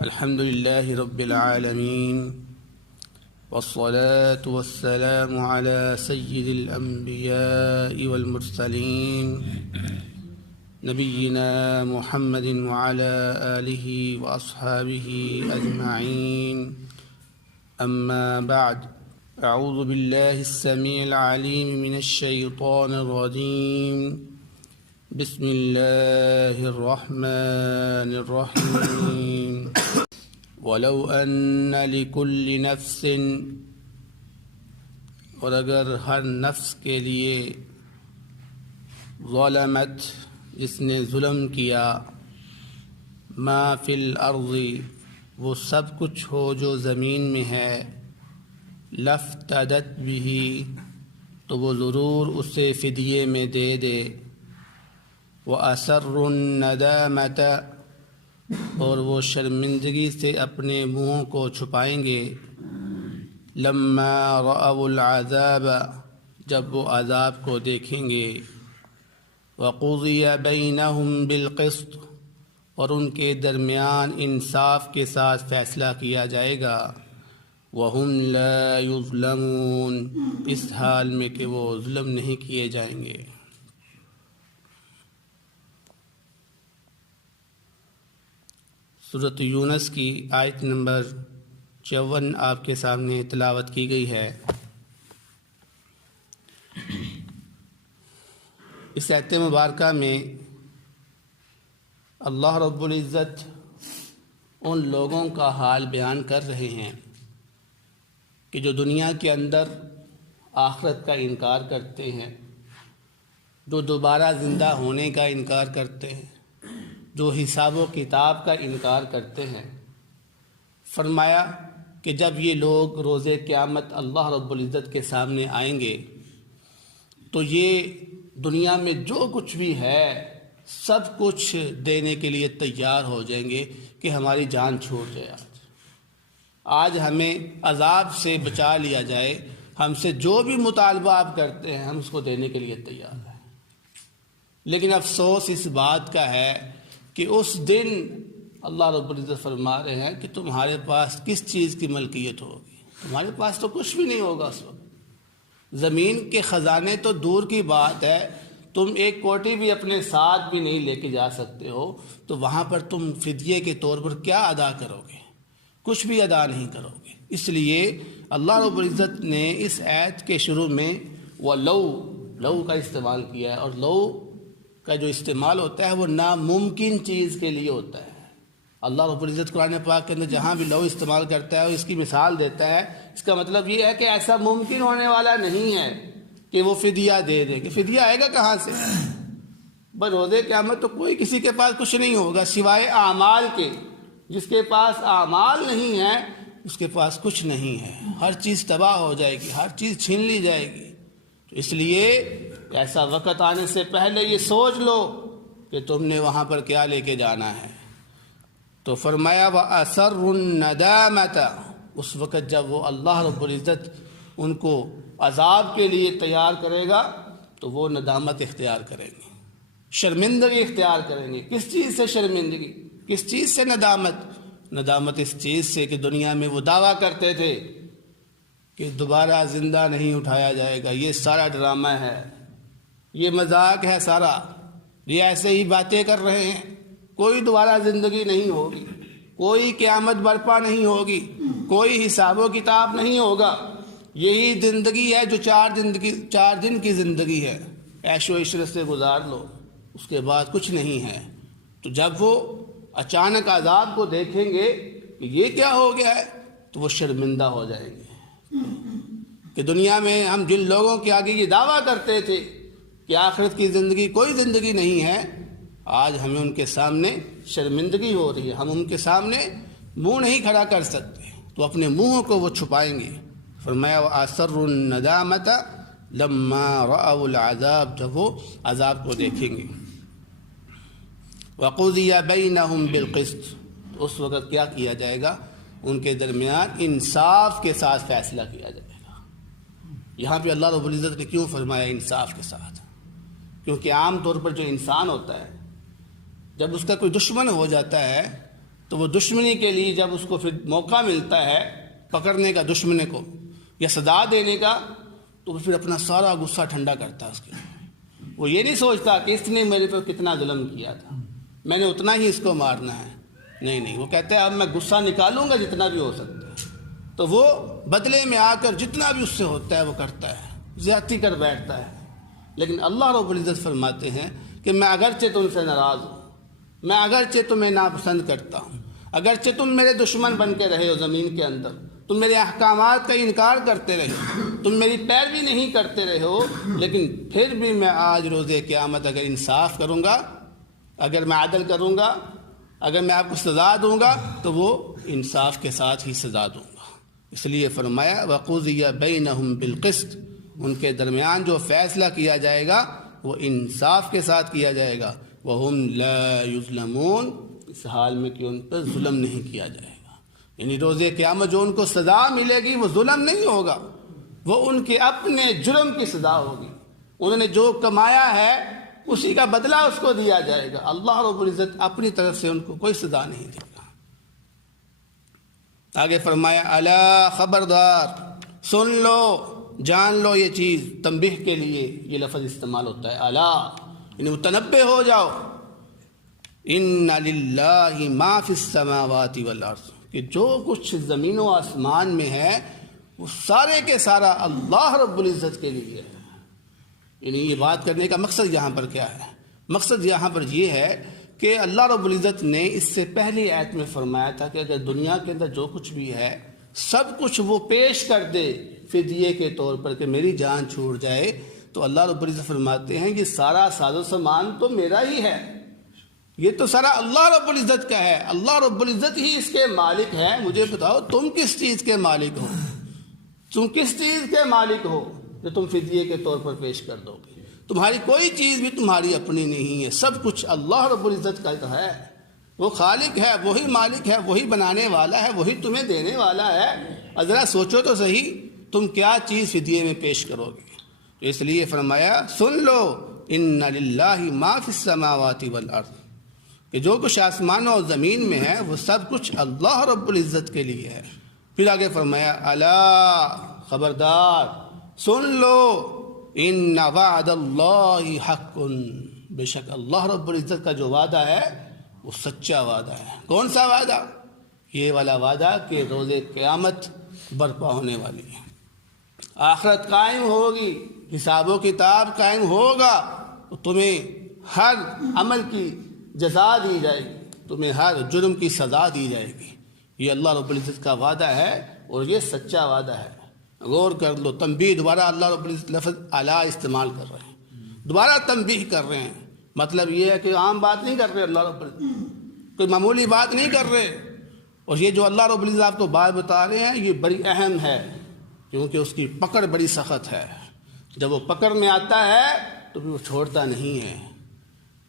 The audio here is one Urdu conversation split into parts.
الحمد لله رب العالمين والصلاة والسلام على سيد الأنبياء والمرسلين نبينا محمد وعلى آله وأصحابه أجمعين. أما بعد، أعوذ بالله السميع العليم من الشيطان الرجيم. بسم الله الرحمن الرحيم. ولو أن لكل نفس، اور اگر ہر نفس کے لیے ظلمت، جس نے ظلم کیا، ما فی الارض، وہ سب کچھ ہو جو زمین میں ہے، لافتدت به، تو وہ ضرور اسے فدیے میں دے دے، وَأَسَرُّ النَّدَامَةَ، اور وہ شرمندگی سے اپنے منہوں کو چھپائیں گے، لما رأوا العذاب، جب وہ عذاب کو دیکھیں گے، وَقُضِيَ بَيْنَهُمْ بِالْقِسْطِ، اور ان کے درمیان انصاف کے ساتھ فیصلہ کیا جائے گا، وَهُمْ لَا يُظْلَمُونَ، اس حال میں کہ وہ ظلم نہیں کیے جائیں گے۔ سورۃ یونس کی آیت نمبر 54 آپ کے سامنے تلاوت کی گئی ہے۔ اس آیت مبارکہ میں اللہ رب العزت ان لوگوں کا حال بیان کر رہے ہیں کہ جو دنیا کے اندر آخرت کا انکار کرتے ہیں، جو دوبارہ زندہ ہونے کا انکار کرتے ہیں، جو حساب و کتاب کا انکار کرتے ہیں۔ فرمایا کہ جب یہ لوگ روز قیامت اللہ رب العزت کے سامنے آئیں گے تو یہ دنیا میں جو کچھ بھی ہے سب کچھ دینے کے لیے تیار ہو جائیں گے کہ ہماری جان چھوٹ جائے، آج ہمیں عذاب سے بچا لیا جائے، ہم سے جو بھی مطالبہ آپ کرتے ہیں ہم اس کو دینے کے لیے تیار ہیں۔ لیکن افسوس اس بات کا ہے کہ اس دن اللہ رب العزت فرما رہے ہیں کہ تمہارے پاس کس چیز کی ملکیت ہوگی، تمہارے پاس تو کچھ بھی نہیں ہوگا اس وقت۔ زمین کے خزانے تو دور کی بات ہے، تم ایک کوٹی بھی اپنے ساتھ بھی نہیں لے کے جا سکتے ہو، تو وہاں پر تم فدیے کے طور پر کیا ادا کرو گے؟ کچھ بھی ادا نہیں کرو گے۔ اس لیے اللہ رب العزت نے اس آیت کے شروع میں لو کا استعمال کیا ہے، اور لو کا جو استعمال ہوتا ہے وہ ناممکن چیز کے لیے ہوتا ہے۔ اللہ رب العزت قرآن پاک کے اندر جہاں بھی لو استعمال کرتا ہے اس کی مثال دیتا ہے، اس کا مطلب یہ ہے کہ ایسا ممکن ہونے والا نہیں ہے کہ وہ فدیہ دے دے، کہ فدیہ آئے گا کہاں سے؟ بس روز قیامت تو کوئی کسی کے پاس کچھ نہیں ہوگا سوائے اعمال کے۔ جس کے پاس اعمال نہیں ہے اس کے پاس کچھ نہیں ہے، ہر چیز تباہ ہو جائے گی، ہر چیز چھین لی جائے گی۔ تو اس لیے ایسا وقت آنے سے پہلے یہ سوچ لو کہ تم نے وہاں پر کیا لے کے جانا ہے۔ تو فرمایا وَأَسَرُّ النَّدَامَةَ، اس وقت جب وہ اللہ رب العزت ان کو عذاب کے لیے تیار کرے گا تو وہ ندامت اختیار کریں گے، شرمندگی اختیار کریں گے۔ کس چیز سے شرمندگی، کس چیز سے ندامت؟ ندامت اس چیز سے کہ دنیا میں وہ دعویٰ کرتے تھے کہ دوبارہ زندہ نہیں اٹھایا جائے گا، یہ سارا ڈرامہ ہے، یہ مذاق ہے سارا، یہ ایسے ہی باتیں کر رہے ہیں، کوئی دوبارہ زندگی نہیں ہوگی، کوئی قیامت برپا نہیں ہوگی، کوئی حساب و کتاب نہیں ہوگا، یہی زندگی ہے جو چار دن کی زندگی ہے، عیش و عشرت سے گزار لو، اس کے بعد کچھ نہیں ہے۔ تو جب وہ اچانک عذاب کو دیکھیں گے کہ یہ کیا ہو گیا ہے تو وہ شرمندہ ہو جائیں گے کہ دنیا میں ہم جن لوگوں کے آگے یہ دعویٰ کرتے تھے کہ آخرت کی زندگی کوئی زندگی نہیں ہے، آج ہمیں ان کے سامنے شرمندگی ہو رہی ہے، ہم ان کے سامنے منہ نہیں کھڑا کر سکتے، تو اپنے منہوں کو وہ چھپائیں گے۔ فرمایا وَأَسَرُّ النَّدَامَةَ لَمَّا رَأَوُا الْعَذَابَ، جب وہ عذاب کو دیکھیں گے۔ وَقُضِيَ بَيْنَهُمْ بِالْقِسْطِ، تو اس وقت کیا کیا جائے گا؟ ان کے درمیان انصاف کے ساتھ فیصلہ کیا جائے گا۔ یہاں پہ اللہ رب العزت نے کیوں فرمایا انصاف کے ساتھ؟ کیونکہ عام طور پر جو انسان ہوتا ہے جب اس کا کوئی دشمن ہو جاتا ہے تو وہ دشمنی کے لیے جب اس کو پھر موقع ملتا ہے پکڑنے کا دشمن کو یا سزا دینے کا، تو وہ پھر اپنا سارا غصہ ٹھنڈا کرتا ہے اس کے لیے۔ وہ یہ نہیں سوچتا کہ اس نے میرے پر کتنا ظلم کیا تھا، میں نے اتنا ہی اس کو مارنا ہے، نہیں، وہ کہتا ہے اب میں غصہ نکالوں گا جتنا بھی ہو سکتا ہے۔ تو وہ بدلے میں آ کر جتنا بھی اس سے ہوتا ہے وہ کرتا ہے، زیادتی کر بیٹھتا ہے۔ لیکن اللہ رب العزت فرماتے ہیں کہ میں اگرچہ تم سے ناراض ہوں، میں اگرچہ تمہیں ناپسند کرتا ہوں، اگرچہ تم میرے دشمن بن کے رہے ہو زمین کے اندر، تم میرے احکامات کا انکار کرتے رہے ہو، تم میری پیروی نہیں کرتے رہے ہو، لیکن پھر بھی میں آج روز قیامت اگر انصاف کروں گا، اگر میں عدل کروں گا، اگر میں آپ کو سزا دوں گا تو وہ انصاف کے ساتھ ہی سزا دوں گا۔ اس لیے فرمایا وَقُضِيَ بَيْنَهُمْ بِالْقِسْطِ، ان کے درمیان جو فیصلہ کیا جائے گا وہ انصاف کے ساتھ کیا جائے گا، وَهُمْ لَا يُظْلَمُونَ، اس حال میں کہ ان پر ظلم نہیں کیا جائے گا۔ یعنی روز قیامت جو ان کو سزا ملے گی وہ ظلم نہیں ہوگا، وہ ان کے اپنے جرم کی سزا ہوگی، انہوں نے جو کمایا ہے اسی کا بدلہ اس کو دیا جائے گا۔ اللہ رب العزت اپنی طرف سے ان کو کوئی سزا نہیں دے گا۔ آگے فرمایا الا، خبردار، سن لو، جان لو، یہ چیز تنبیہ کے لیے یہ لفظ استعمال ہوتا ہے، الا یعنی متنبہ ہو جاؤ، ان للہ ما فی السماوات والارض، کہ جو کچھ زمین و آسمان میں ہے وہ سارے کے سارا اللہ رب العزت کے لیے ہے۔ یعنی یہ بات کرنے کا مقصد یہاں پر کیا ہے؟ مقصد یہاں پر یہ ہے کہ اللہ رب العزت نے اس سے پہلی آیت میں فرمایا تھا کہ اگر دنیا کے اندر جو کچھ بھی ہے سب کچھ وہ پیش کر دے فدیے کے طور پر کہ میری جان چھوٹ جائے، تو اللہ رب العزت فرماتے ہیں یہ سارا ساز و سامان تو میرا ہی ہے، یہ تو سارا اللہ رب العزت کا ہے، اللہ رب العزت ہی اس کے مالک ہے۔ مجھے بتاؤ تم کس چیز کے مالک ہو، تم کس چیز کے مالک ہو جو تم فدیے کے طور پر پیش کر دو گے؟ تمہاری کوئی چیز بھی تمہاری اپنی نہیں ہے، سب کچھ اللہ رب العزت کا تو ہے، وہ خالق ہے، وہی مالک ہے، وہی بنانے والا ہے، وہی تمہیں دینے والا ہے۔ ذرا سوچو تو صحیح تم کیا چیز فدیے میں پیش کرو گے۔ تو اس لیے فرمایا سن لو ان للہ ما فی السماوات والارض، کہ جو کچھ آسمانوں اور زمین میں ہے وہ سب کچھ اللہ رب العزت کے لیے ہے۔ پھر آگے فرمایا الا، خبردار، سن لو ان وعد اللہ حق، بے شک اللہ رب العزت کا جو وعدہ ہے وہ سچا وعدہ ہے۔ کون سا وعدہ؟ یہ والا وعدہ کہ روز قیامت برپا ہونے والی ہے، آخرت قائم ہوگی، حساب و کتاب قائم ہوگا، تو تمہیں ہر عمل کی جزا دی جائے گی، تمہیں ہر جرم کی سزا دی جائے گی۔ یہ اللہ رب العزت کا وعدہ ہے اور یہ سچا وعدہ ہے۔ غور کر لو، تنبیہ، دوبارہ اللہ رب العزت لفظ الا استعمال کر رہے ہیں، دوبارہ تنبیہ کر رہے ہیں۔ مطلب یہ ہے کہ عام بات نہیں کر رہے اللہ رب العزت، کوئی معمولی بات نہیں کر رہے، اور یہ جو اللہ رب العزت آپ کو بات بتا رہے ہیں یہ بڑی اہم ہے، کیونکہ اس کی پکڑ بڑی سخت ہے۔ جب وہ پکڑ میں آتا ہے تو پھر وہ چھوڑتا نہیں ہے،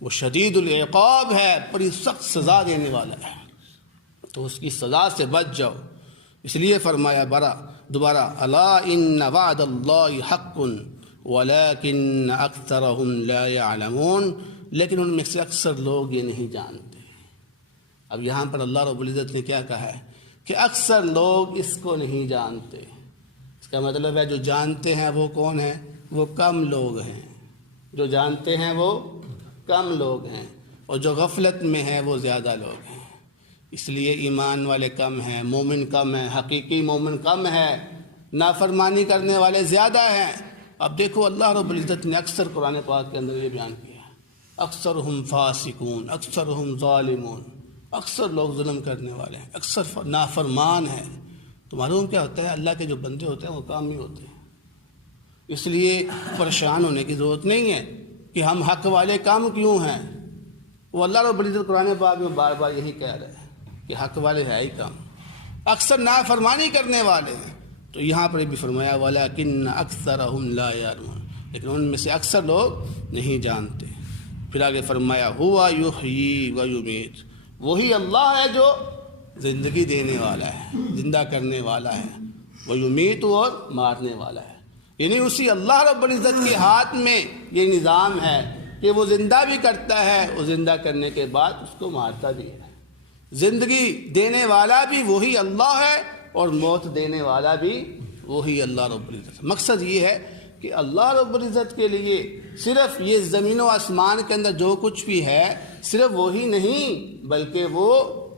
وہ شدید العقاب ہے، بڑی سخت سزا دینے والا ہے، تو اس کی سزا سے بچ جاؤ۔ اس لیے فرمایا دوبارہ الا ان وعد اللہ حق ولکن اکثرهم لا يعلمون، لیکن ان میں سے اکثر لوگ یہ نہیں جانتے۔ اب یہاں پر اللہ رب العزت نے کیا کہا ہے کہ اکثر لوگ اس کو نہیں جانتے۔ اس کا مطلب ہے جو جانتے ہیں وہ کون ہیں؟ وہ کم لوگ ہیں، جو جانتے ہیں وہ کم لوگ ہیں، اور جو غفلت میں ہیں وہ زیادہ لوگ ہیں۔ اس لیے ایمان والے کم ہیں، مومن کم ہیں، حقیقی مومن کم ہے، نافرمانی کرنے والے زیادہ ہیں۔ اب دیکھو اللہ رب العزت نے اکثر قرآن پاک کے اندر یہ بیان کیا ہے، اکثرہم فاسقون، اکثرہم ظالمون، اکثر لوگ ظلم کرنے والے ہیں، اکثر نافرمان ہیں۔ تو معلوم کیا ہوتا ہے؟ اللہ کے جو بندے ہوتے ہیں وہ کام ہی ہوتے ہیں۔ اس لیے پریشان ہونے کی ضرورت نہیں ہے کہ ہم حق والے کم کیوں ہیں، وہ اللہ رب العزت قرآن پاک میں بار بار یہی کہہ رہے ہیں کہ حق والے ہے ہی کم، اکثر نافرمانی کرنے والے ہیں۔ تو یہاں پر بھی فرمایا وَلَكِنَّ أَكْثَرَهُمْ لَا يَعْلَمُونَ، لیکن ان میں سے اکثر لوگ نہیں جانتے۔ پھر آگے فرمایا هُوَ يُحْيِي وَيُمِيتُ، وہی اللہ ہے جو زندگی دینے والا ہے، زندہ کرنے والا ہے، وَيُمِيتُ، اور مارنے والا ہے۔ یعنی اسی اللہ رب العزت کے ہاتھ میں یہ نظام ہے کہ وہ زندہ بھی کرتا ہے اور زندہ کرنے کے بعد اس کو مارتا بھی ہے۔ زندگی دینے والا بھی وہی اللہ ہے اور موت دینے والا بھی وہی اللہ رب العزت۔ مقصد یہ ہے کہ اللہ رب العزت کے لیے صرف یہ زمین و آسمان کے اندر جو کچھ بھی ہے صرف وہی نہیں، بلکہ وہ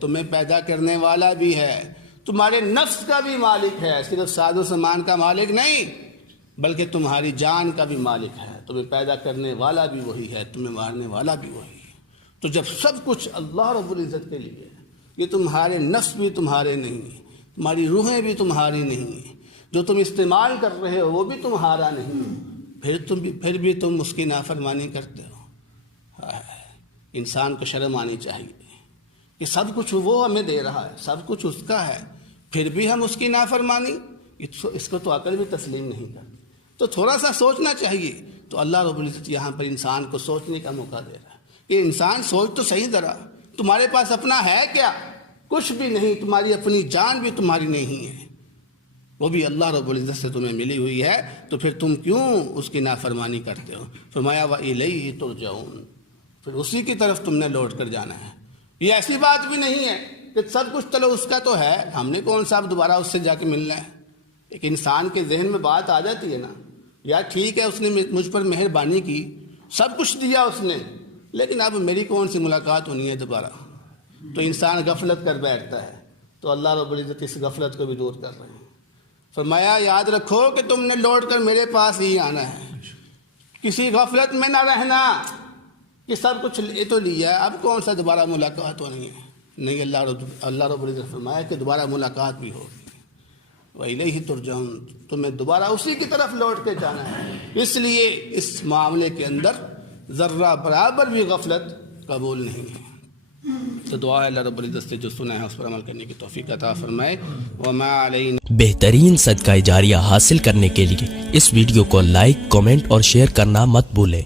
تمہیں پیدا کرنے والا بھی ہے، تمہارے نفس کا بھی مالک ہے، صرف ساز و سامان کا مالک نہیں بلکہ تمہاری جان کا بھی مالک ہے، تمہیں پیدا کرنے والا بھی وہی ہے، تمہیں مارنے والا بھی وہی ہے۔ تو جب سب کچھ اللہ رب العزت کے لیے، یہ تمہارے نفس بھی تمہارے نہیں، تمہاری روحیں بھی تمہاری نہیں، جو تم استعمال کر رہے ہو وہ بھی تمہارا نہیں، پھر بھی تم اس کی نافرمانی کرتے ہو۔ انسان کو شرم آنی چاہیے کہ سب کچھ وہ ہمیں دے رہا ہے، سب کچھ اس کا ہے، پھر بھی ہم اس کی نافرمانی، اس کو تو عقل بھی تسلیم نہیں کرتی۔ تو تھوڑا سا سوچنا چاہیے۔ تو اللہ رب العزت یہاں پر انسان کو سوچنے کا موقع دے رہا ہے کہ انسان سوچ تو صحیح ذرا، تمہارے پاس اپنا ہے کیا؟ کچھ بھی نہیں، تمہاری اپنی جان بھی تمہاری نہیں ہے، وہ بھی اللہ رب العزت سے تمہیں ملی ہوئی ہے، تو پھر تم کیوں اس کی نافرمانی کرتے ہو؟ فرمایا وَإِلَيْهِ تُرْجَعُونَ، پھر اسی کی طرف تم نے لوٹ کر جانا ہے۔ یہ ایسی بات بھی نہیں ہے کہ سب کچھ چلو اس کا تو ہے، ہم نے کون سا اب دوبارہ اس سے جا کے ملنا ہے۔ ایک انسان کے ذہن میں بات آ جاتی ہے نا، یار ٹھیک ہے اس نے مجھ پر مہربانی کی، سب کچھ دیا اس نے، لیکن اب میری کون سی ملاقات ہونی ہے دوبارہ؟ تو انسان غفلت کر بیٹھتا ہے۔ تو اللہ رب العزت اس غفلت کو بھی دور کر رہے ہیں۔ فرمایا یاد رکھو کہ تم نے لوٹ کر میرے پاس ہی آنا ہے، کسی غفلت میں نہ رہنا کہ سب کچھ لے تو لیا ہے، اب کون سا دوبارہ ملاقات ہونی ہے؟ نہیں، اللہ رب العزت فرمایا کہ دوبارہ ملاقات بھی ہوگی۔ وَإِلَيْهِ تُرْجَعُونَ، تمہیں دوبارہ اسی کی طرف لوٹ کے جانا ہے۔ اس لیے اس معاملے کے اندر ذرہ برابر بھی غفلت قبول نہیں ہے۔ تو دعا ہے اللہ رب العزت سے جو سنا ہے اس پر عمل کرنے کی توفیق عطا فرمائے۔ وما علینا۔ بہترین صدقہ جاریہ حاصل کرنے کے لیے اس ویڈیو کو لائک، کمنٹ اور شیئر کرنا مت بھولیں۔